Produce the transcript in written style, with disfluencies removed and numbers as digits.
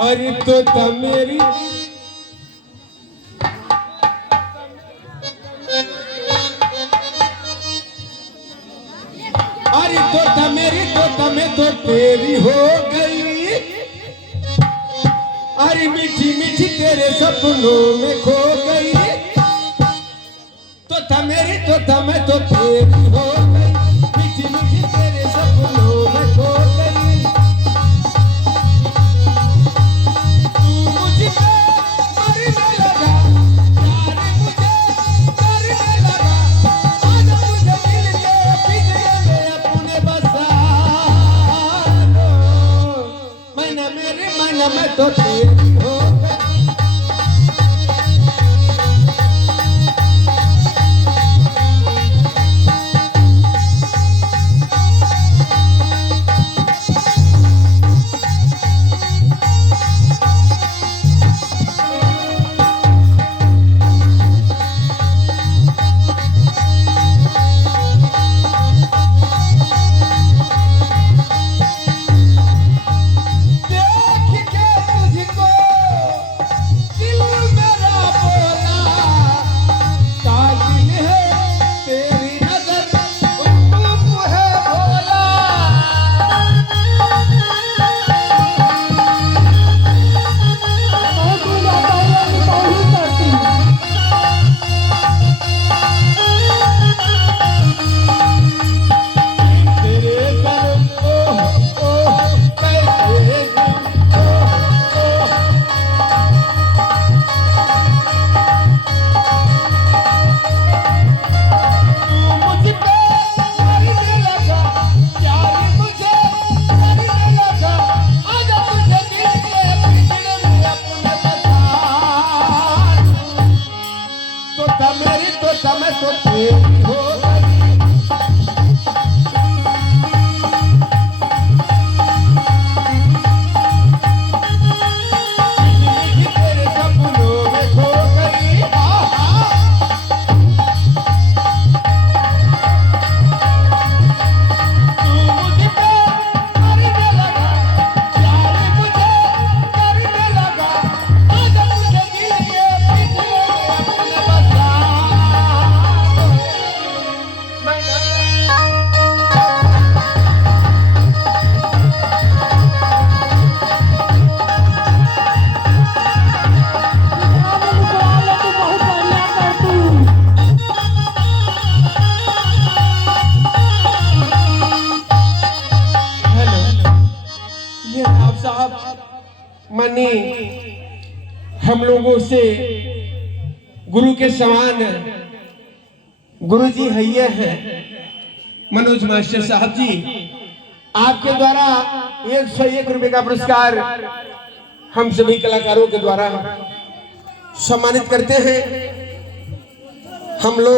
अरे तो मेरी अरे तो मेरी तो में तो तेरी हो गई। अरे मीठी मीठी तेरे सपनों में खो गई। तो मेरी तो में तो तेरी हो गई। मीठी मीठी तेरे सपनों में खो गई। तू मुझ पे मरने लगा, प्यार मुझे करने लगा। आज मुझे दिल के पिंजरे में अपने बसा लो। मेरे मन में तो तेरी हो गई। मनी हम लोगों से गुरु के समान गुरु जी हैया है मनोज मास्टर साहब जी। आपके द्वारा 101 रुपए का पुरस्कार हम सभी कलाकारों के द्वारा सम्मानित करते हैं हम लोग।